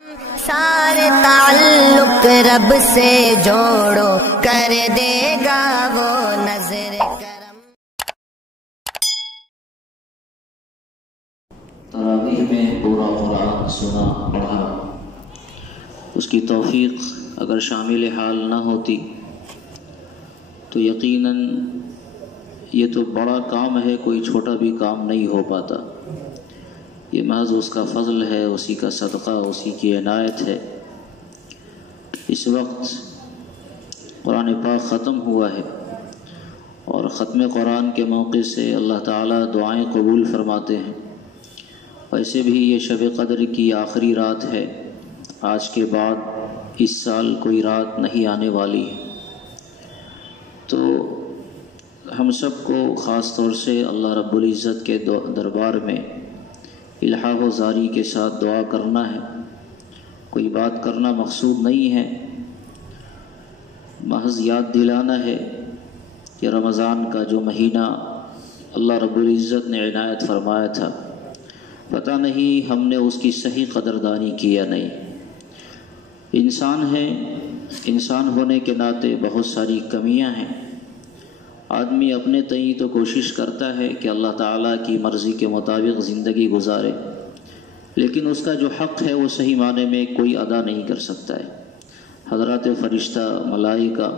سارے تعلق رب سے جوڑو، کر دے گا وہ نظر کرم۔ تراویح میں پورا قرآن سنا پڑھا، اس کی توفیق اگر شامل حال نہ ہوتی تو یقیناً یہ تو بڑا کام ہے، کوئی چھوٹا بھی کام نہیں ہو پاتا۔ یہ محض اس کا فضل ہے، اسی کا صدقہ، اسی کی عنایت ہے۔ اس وقت قرآن پاک ختم ہوا ہے اور ختم قرآن کے موقع سے اللہ تعالیٰ دعائیں قبول فرماتے ہیں۔ ویسے بھی یہ شب قدر کی آخری رات ہے، آج کے بعد اس سال کوئی رات نہیں آنے والی ہے، تو ہم سب کو خاص طور سے اللہ رب العزت کے دربار میں الحاح و زاری کے ساتھ دعا کرنا ہے۔ کوئی بات کرنا مقصود نہیں ہے، محض یاد دلانا ہے کہ رمضان کا جو مہینہ اللہ رب العزت نے عنایت فرمایا تھا، پتہ نہیں ہم نے اس کی صحیح قدردانی کی یا نہیں۔ انسان ہے، انسان ہونے کے ناطے بہت ساری کمیاں ہیں۔ آدمی اپنے تئیں تو کوشش کرتا ہے کہ اللہ تعالیٰ کی مرضی کے مطابق زندگی گزارے، لیکن اس کا جو حق ہے وہ صحیح معنی میں کوئی ادا نہیں کر سکتا ہے۔ حضرات فرشتہ، ملائکہ،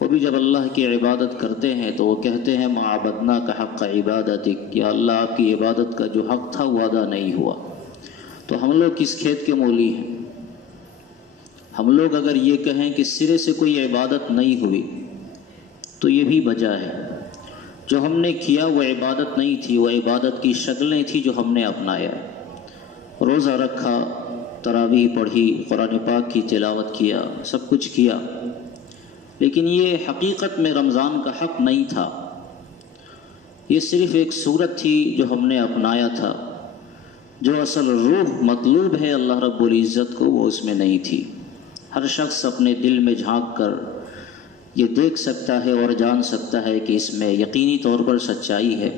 وہ بھی جب اللہ کی عبادت کرتے ہیں تو وہ کہتے ہیں ما عبدنا کا حق عبادتک، یا اللہ آپ کی عبادت کا جو حق تھا وہ ادا نہیں ہوا۔ تو ہم لوگ کس کھیت کے مولی ہیں؟ ہم لوگ اگر یہ کہیں کہ سرے سے کوئی عبادت نہیں ہوئی تو یہ بھی وجہ ہے۔ جو ہم نے کیا وہ عبادت نہیں تھی، وہ عبادت کی شکلیں تھیں جو ہم نے اپنایا۔ روزہ رکھا، تراویح پڑھی، قرآن پاک کی تلاوت کیا، سب کچھ کیا، لیکن یہ حقیقت میں رمضان کا حق نہیں تھا۔ یہ صرف ایک صورت تھی جو ہم نے اپنایا تھا، جو اصل روح مطلوب ہے اللہ رب العزت کو وہ اس میں نہیں تھی۔ ہر شخص اپنے دل میں جھانک کر یہ دیکھ سکتا ہے اور جان سکتا ہے کہ اس میں یقینی طور پر سچائی ہے۔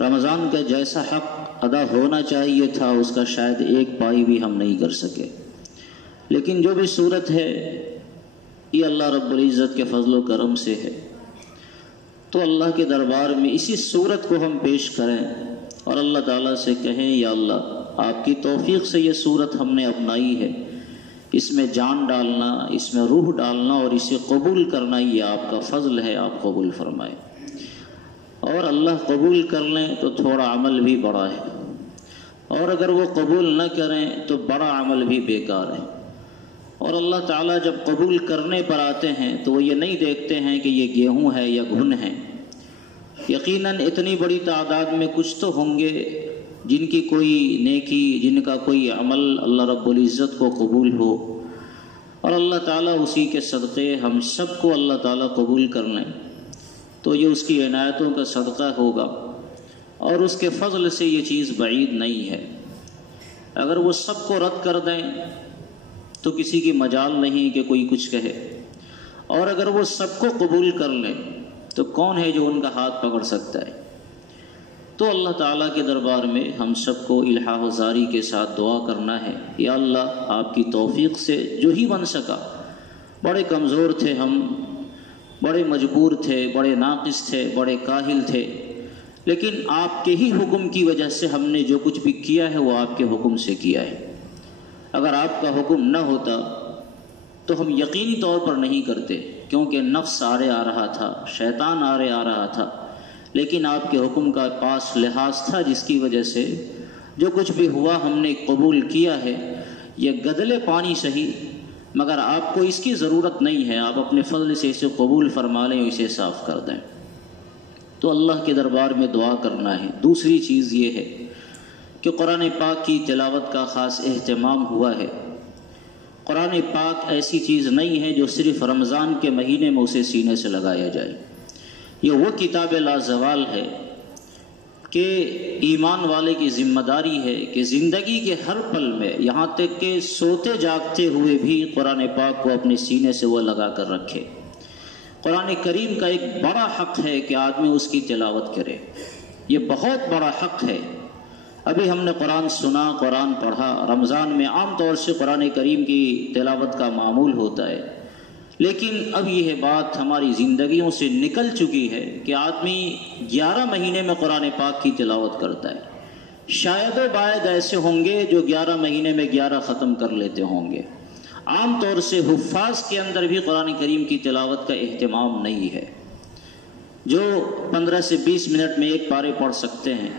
رمضان کا جیسا حق ادا ہونا چاہیے تھا اس کا شاید ایک پائی بھی ہم نہیں کر سکے، لیکن جو بھی صورت ہے یہ اللہ رب العزت کے فضل و کرم سے ہے، تو اللہ کے دربار میں اسی صورت کو ہم پیش کریں اور اللہ تعالیٰ سے کہیں یا اللہ آپ کی توفیق سے یہ صورت ہم نے اپنائی ہے، اس میں جان ڈالنا، اس میں روح ڈالنا اور اسے قبول کرنا یہ آپ کا فضل ہے، آپ قبول فرمائیں۔ اور اللہ قبول کر لیں تو تھوڑا عمل بھی بڑا ہے، اور اگر وہ قبول نہ کریں تو بڑا عمل بھی بیکار ہے۔ اور اللہ تعالیٰ جب قبول کرنے پر آتے ہیں تو وہ یہ نہیں دیکھتے ہیں کہ یہ گیہوں ہے یا گھن ہے۔ یقیناً اتنی بڑی تعداد میں کچھ تو ہوں گے جن کی کوئی نیکی، جن کا کوئی عمل اللہ رب العزت کو قبول ہو، اور اللہ تعالیٰ اسی کے صدقے ہم سب کو اللہ تعالیٰ قبول کر لیں تو یہ اس کی عنایتوں کا صدقہ ہوگا، اور اس کے فضل سے یہ چیز بعید نہیں ہے۔ اگر وہ سب کو رد کر دیں تو کسی کی مجال نہیں کہ کوئی کچھ کہے، اور اگر وہ سب کو قبول کر لیں تو کون ہے جو ان کا ہاتھ پکڑ سکتا ہے؟ تو اللہ تعالیٰ کے دربار میں ہم سب کو الحاح و زاری کے ساتھ دعا کرنا ہے، یا اللہ آپ کی توفیق سے جو ہی بن سکا، بڑے کمزور تھے ہم، بڑے مجبور تھے، بڑے ناقص تھے، بڑے کاہل تھے، لیکن آپ کے ہی حکم کی وجہ سے ہم نے جو کچھ بھی کیا ہے وہ آپ کے حکم سے کیا ہے۔ اگر آپ کا حکم نہ ہوتا تو ہم یقینی طور پر نہیں کرتے، کیونکہ نفس آرے آ رہا تھا، شیطان آرے آ رہا تھا، لیکن آپ کے حکم کا پاس لحاظ تھا جس کی وجہ سے جو کچھ بھی ہوا ہم نے قبول کیا ہے۔ یہ گدلے پانی سہی، مگر آپ کو اس کی ضرورت نہیں ہے، آپ اپنے فضل سے اسے قبول فرما لیں، اسے صاف کر دیں۔ تو اللہ کے دربار میں دعا کرنا ہے۔ دوسری چیز یہ ہے کہ قرآن پاک کی تلاوت کا خاص اہتمام ہوا ہے۔ قرآن پاک ایسی چیز نہیں ہے جو صرف رمضان کے مہینے میں اسے سینے سے لگایا جائے۔ یہ وہ کتاب لازوال ہے کہ ایمان والے کی ذمہ داری ہے کہ زندگی کے ہر پل میں، یہاں تک کہ سوتے جاگتے ہوئے بھی قرآن پاک کو اپنے سینے سے وہ لگا کر رکھے۔ قرآن کریم کا ایک بڑا حق ہے کہ آدمی اس کی تلاوت کرے، یہ بہت بڑا حق ہے۔ ابھی ہم نے قرآن سنا، قرآن پڑھا۔ رمضان میں عام طور سے قرآن کریم کی تلاوت کا معمول ہوتا ہے، لیکن اب یہ بات ہماری زندگیوں سے نکل چکی ہے کہ آدمی 11 مہینے میں قرآن پاک کی تلاوت کرتا ہے۔ شاید و باید ایسے ہوں گے جو 11 مہینے میں 11 ختم کر لیتے ہوں گے۔ عام طور سے حفاظ کے اندر بھی قرآن کریم کی تلاوت کا اہتمام نہیں ہے، جو 15 سے 20 منٹ میں ایک پارے پڑھ سکتے ہیں۔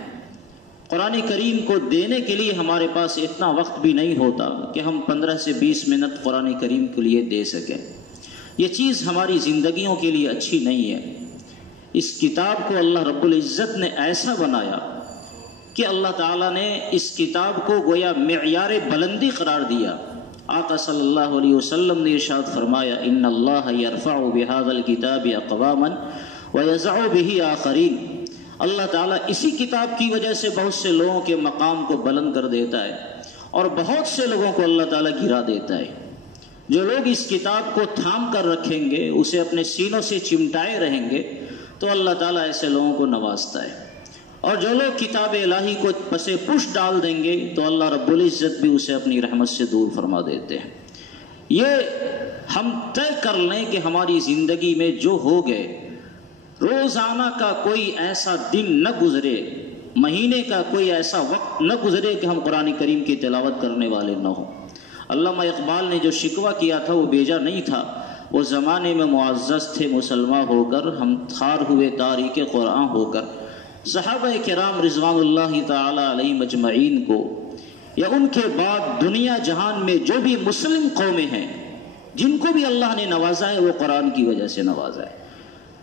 قرآن کریم کو دینے کے لیے ہمارے پاس اتنا وقت بھی نہیں ہوتا کہ ہم 15 سے 20 منٹ قرآن کریم کے لیے دے سکیں۔ یہ چیز ہماری زندگیوں کے لیے اچھی نہیں ہے۔ اس کتاب کو اللہ رب العزت نے ایسا بنایا کہ اللہ تعالیٰ نے اس کتاب کو گویا معیار بلندی قرار دیا۔ آقا صلی اللہ علیہ وسلم نے ارشاد فرمایا، ان اللہ یرفع بہذا الکتاب اقواما ویضع بہ آخرین۔ اللہ تعالیٰ اسی کتاب کی وجہ سے بہت سے لوگوں کے مقام کو بلند کر دیتا ہے، اور بہت سے لوگوں کو اللہ تعالیٰ گرا دیتا ہے۔ جو لوگ اس کتاب کو تھام کر رکھیں گے، اسے اپنے سینوں سے چمٹائے رہیں گے، تو اللہ تعالیٰ ایسے لوگوں کو نوازتا ہے، اور جو لوگ کتاب الہی کو پس پش ڈال دیں گے تو اللہ رب العزت بھی اسے اپنی رحمت سے دور فرما دیتے ہیں۔ یہ ہم طے کر لیں کہ ہماری زندگی میں جو ہو گئے، روزانہ کا کوئی ایسا دن نہ گزرے، مہینے کا کوئی ایسا وقت نہ گزرے کہ ہم قرآن کریم کی تلاوت کرنے والے نہ ہوں۔ علامہ اقبال نے جو شکوہ کیا تھا وہ بیجا نہیں تھا۔ وہ زمانے میں معزز تھے مسلمان ہو کر، ہم تھار ہوئے تاریک قرآن ہو کر۔ صحابہ کرام رضوان اللہ تعالی علیہ مجمعین کو یا ان کے بعد دنیا جہان میں جو بھی مسلم قومیں ہیں، جن کو بھی اللہ نے نوازا ہے، وہ قرآن کی وجہ سے نوازا ہے۔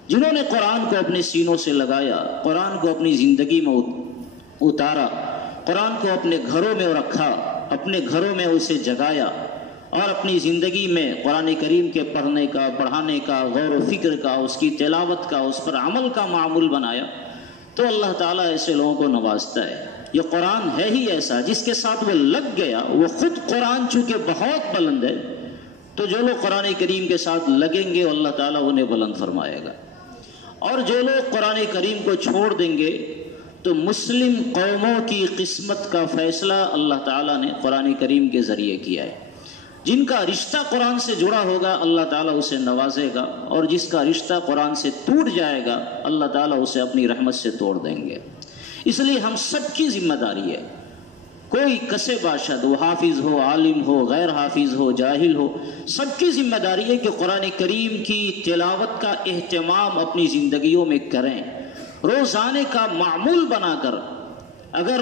جنہوں نے قرآن کو اپنے سینوں سے لگایا، قرآن کو اپنی زندگی میں اتارا، قرآن کو اپنے گھروں میں رکھا، اپنے گھروں میں اسے جگایا، اور اپنی زندگی میں قرآن کریم کے پڑھنے کا، پڑھانے کا، غور و فکر کا، اس کی تلاوت کا، اس پر عمل کا معمول بنایا، تو اللہ تعالیٰ ایسے لوگوں کو نوازتا ہے۔ یہ قرآن ہے ہی ایسا، جس کے ساتھ وہ لگ گیا، وہ خود قرآن چونکہ بہت بلند ہے، تو جو لوگ قرآن کریم کے ساتھ لگیں گے اللہ تعالیٰ انہیں بلند فرمائے گا، اور جو لوگ قرآن کریم کو چھوڑ دیں گے تو مسلم قوموں کی قسمت کا فیصلہ اللہ تعالیٰ نے قرآن کریم کے ذریعے کیا ہے۔ جن کا رشتہ قرآن سے جڑا ہوگا اللہ تعالیٰ اسے نوازے گا، اور جس کا رشتہ قرآن سے ٹوٹ جائے گا اللہ تعالیٰ اسے اپنی رحمت سے توڑ دیں گے۔ اس لیے ہم سب کی ذمہ داری ہے، کوئی کسے باشد، وہ حافظ ہو، عالم ہو، غیر حافظ ہو، جاہل ہو، سب کی ذمہ داری ہے کہ قرآن کریم کی تلاوت کا اہتمام اپنی زندگیوں میں کریں، روزانے کا معمول بنا کر۔ اگر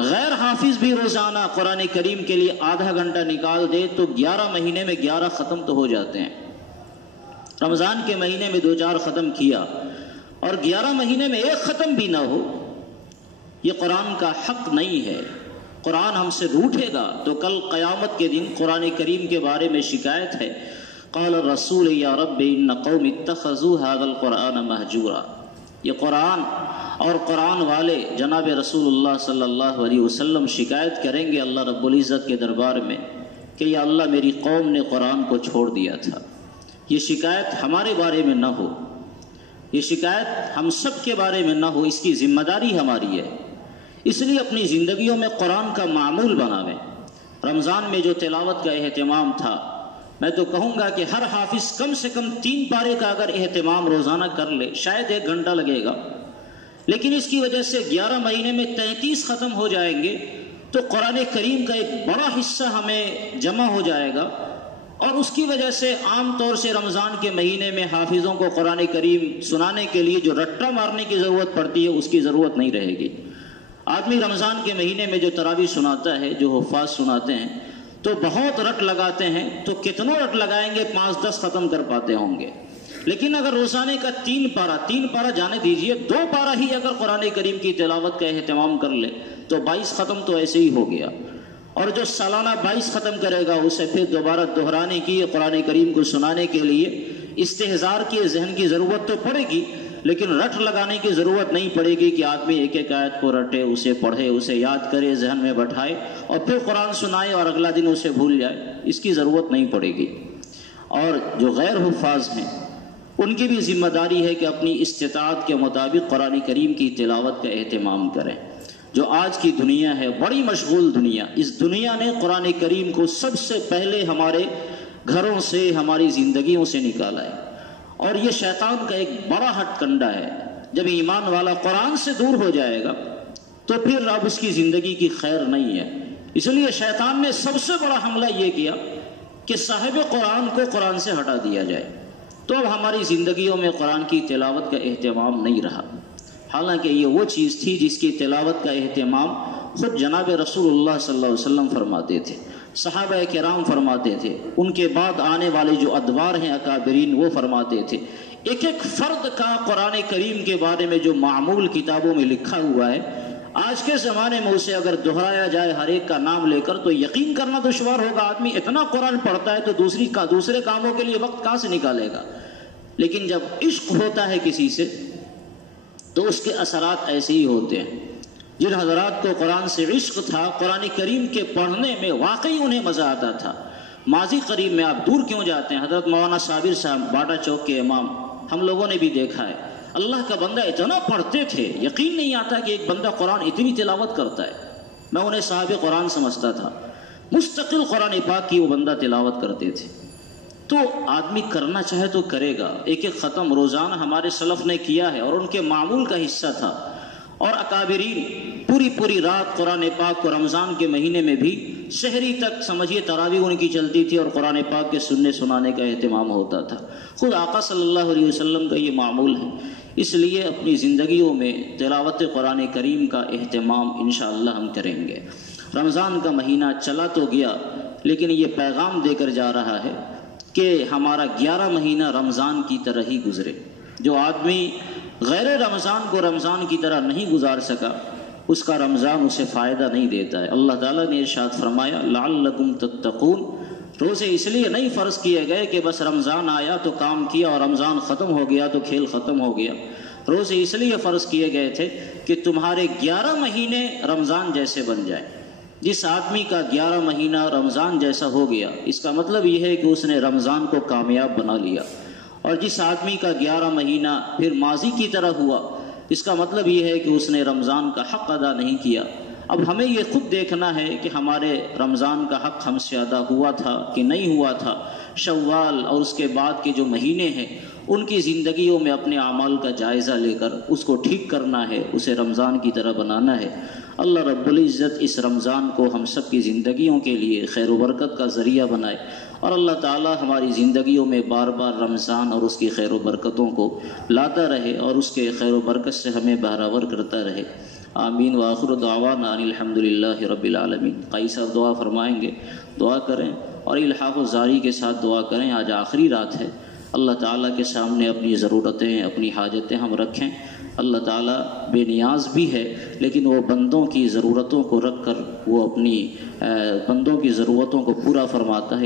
غیر حافظ بھی روزانہ قرآن کریم کے لیے آدھا گھنٹہ نکال دے تو 11 مہینے میں 11 ختم تو ہو جاتے ہیں۔ رمضان کے مہینے میں 2-4 ختم کیا، اور 11 مہینے میں ایک ختم بھی نہ ہو، یہ قرآن کا حق نہیں ہے۔ قرآن ہم سے روٹھے گا تو کل قیامت کے دن قرآن کریم کے بارے میں شکایت ہے، قال الرسول یا رب ان قوم اتخذوا هذا القرآن مہجورا۔ یہ قرآن اور قرآن والے جناب رسول اللہ صلی اللہ علیہ وسلم شکایت کریں گے اللہ رب العزت کے دربار میں کہ یا اللہ میری قوم نے قرآن کو چھوڑ دیا تھا۔ یہ شکایت ہمارے بارے میں نہ ہو، یہ شکایت ہم سب کے بارے میں نہ ہو، اس کی ذمہ داری ہماری ہے۔ اس لیے اپنی زندگیوں میں قرآن کا معمول بناویں۔ رمضان میں جو تلاوت کا اہتمام تھا، میں تو کہوں گا کہ ہر حافظ کم سے کم 3 پارے کا اگر اہتمام روزانہ کر لے، شاید 1 گھنٹہ لگے گا، لیکن اس کی وجہ سے 11 مہینے میں 33 ختم ہو جائیں گے، تو قرآن کریم کا ایک بڑا حصہ ہمیں جمع ہو جائے گا، اور اس کی وجہ سے عام طور سے رمضان کے مہینے میں حافظوں کو قرآن کریم سنانے کے لیے جو رٹا مارنے کی ضرورت پڑتی ہے اس کی ضرورت نہیں رہے گی۔ آدمی رمضان کے مہینے میں جو تراویح سناتا ہے، جو حفاظ سناتے ہیں، تو بہت رٹ لگاتے ہیں، تو کتنوں رٹ لگائیں گے 5-10 ختم کر پاتے ہوں گے۔ لیکن اگر روزانے کا 3 پارہ جانے دیجئے، 2 پارہ ہی اگر قرآن کریم کی تلاوت کا اہتمام کر لے تو 22 ختم تو ایسے ہی ہو گیا، اور جو سالانہ 22 ختم کرے گا اسے پھر دوبارہ دہرانے کی، قرآن کریم کو سنانے کے لیے استحضار کی ذہن کی ضرورت تو پڑے گی، لیکن رٹ لگانے کی ضرورت نہیں پڑے گی کہ آدمی ایک ایک آیت کو رٹے، اسے پڑھے، اسے یاد کرے، ذہن میں بٹھائے اور پھر قرآن سنائے اور اگلا دن اسے بھول جائے، اس کی ضرورت نہیں پڑے گی۔ اور جو غیر حفاظ ہیں ان کی بھی ذمہ داری ہے کہ اپنی استطاعت کے مطابق قرآن کریم کی تلاوت کا اہتمام کریں۔ جو آج کی دنیا ہے بڑی مشغول دنیا، اس دنیا نے قرآن کریم کو سب سے پہلے ہمارے گھروں سے، ہماری زندگیوں سے نکالا ہے، اور یہ شیطان کا ایک بڑا ہتھ کنڈا ہے۔ جب ایمان والا قرآن سے دور ہو جائے گا تو پھر اب اس کی زندگی کی خیر نہیں ہے۔ اس لیے شیطان نے سب سے بڑا حملہ یہ کیا کہ صاحب قرآن کو قرآن سے ہٹا دیا جائے، تو اب ہماری زندگیوں میں قرآن کی تلاوت کا اہتمام نہیں رہا، حالانکہ یہ وہ چیز تھی جس کی تلاوت کا اہتمام خود جناب رسول اللہ صلی اللہ علیہ وسلم فرماتے تھے، صحابہ کرام فرماتے تھے، ان کے بعد آنے والے جو ادوار ہیں اکابرین وہ فرماتے تھے۔ ایک ایک فرد کا قرآن کریم کے بارے میں جو معمول کتابوں میں لکھا ہوا ہے، آج کے زمانے میں اسے اگر دہرایا جائے ہر ایک کا نام لے کر تو یقین کرنا دشوار ہوگا۔ آدمی اتنا قرآن پڑھتا ہے تو دوسرے کاموں کے لیے وقت کہاں سے نکالے گا؟ لیکن جب عشق ہوتا ہے کسی سے تو اس کے اثرات ایسے ہی ہوتے ہیں۔ جن حضرات کو قرآن سے عشق تھا، قرآن کریم کے پڑھنے میں واقعی انہیں مزہ آتا تھا۔ ماضی قریب میں آپ دور کیوں جاتے ہیں، حضرت مولانا صابر صاحب باٹا چوک کے امام، ہم لوگوں نے بھی دیکھا ہے، اللہ کا بندہ اتنا پڑھتے تھے، یقین نہیں آتا کہ ایک بندہ قرآن اتنی تلاوت کرتا ہے۔ میں انہیں صاحب قرآن سمجھتا تھا، مستقل قرآن پاک کی وہ بندہ تلاوت کرتے تھے۔ تو آدمی کرنا چاہے تو کرے گا، ایک ایک ختم روزانہ ہمارے سلف نے کیا ہے اور ان کے معمول کا حصہ تھا۔ اور اکابرین پوری رات قرآن پاک کو رمضان کے مہینے میں بھی شہری تک سمجھیے تراویح ان کی چلتی تھی اور قرآن پاک کے سننے سنانے کا اہتمام ہوتا تھا۔ خود آقا صلی اللہ علیہ وسلم کا یہ معمول ہے، اس لیے اپنی زندگیوں میں تلاوت قرآن کریم کا اہتمام انشاءاللہ ہم کریں گے۔ رمضان کا مہینہ چلا تو گیا، لیکن یہ پیغام دے کر جا رہا ہے کہ ہمارا 11 مہینہ رمضان کی طرح ہی گزرے۔ جو آدمی غیر رمضان کو رمضان کی طرح نہیں گزار سکا، اس کا رمضان اسے فائدہ نہیں دیتا ہے۔ اللہ تعالیٰ نے ارشاد فرمایا لعلکم تتقون، روزے اس لیے نہیں فرض کیے گئے کہ بس رمضان آیا تو کام کیا اور رمضان ختم ہو گیا تو کھیل ختم ہو گیا۔ روزے اس لیے فرض کیے گئے تھے کہ تمہارے 11 مہینے رمضان جیسے بن جائیں۔ جس آدمی کا 11 مہینہ رمضان جیسا ہو گیا، اس کا مطلب یہ ہے کہ اس نے رمضان کو کامیاب بنا لیا، اور جس آدمی کا 11 مہینہ پھر ماضی کی طرح ہوا، اس کا مطلب یہ ہے کہ اس نے رمضان کا حق ادا نہیں کیا۔ اب ہمیں یہ خود دیکھنا ہے کہ ہمارے رمضان کا حق ہم سے ادا ہوا تھا کہ نہیں ہوا تھا۔ شوال اور اس کے بعد کے جو مہینے ہیں ان کی زندگیوں میں اپنے اعمال کا جائزہ لے کر اس کو ٹھیک کرنا ہے، اسے رمضان کی طرح بنانا ہے۔ اللہ رب العزت اس رمضان کو ہم سب کی زندگیوں کے لیے خیر و برکت کا ذریعہ بنائے، اور اللہ تعالی ہماری زندگیوں میں بار بار رمضان اور اس کی خیر و برکتوں کو لاتا رہے اور اس کے خیر و برکت سے ہمیں بہراور کرتا رہے۔ آمین وآخر دعوانا ان الحمدللہ رب العالمین۔ قائی صاحب دعا فرمائیں گے، دعا کریں اور الحاق و زاری کے ساتھ دعا کریں۔ آج آخری رات ہے، اللہ تعالیٰ کے سامنے اپنی ضرورتیں، اپنی حاجتیں ہم رکھیں۔ اللہ تعالیٰ بے نیاز بھی ہے، لیکن وہ بندوں کی ضرورتوں کو رکھ کر وہ اپنی بندوں کی ضرورتوں کو پورا فرماتا ہے۔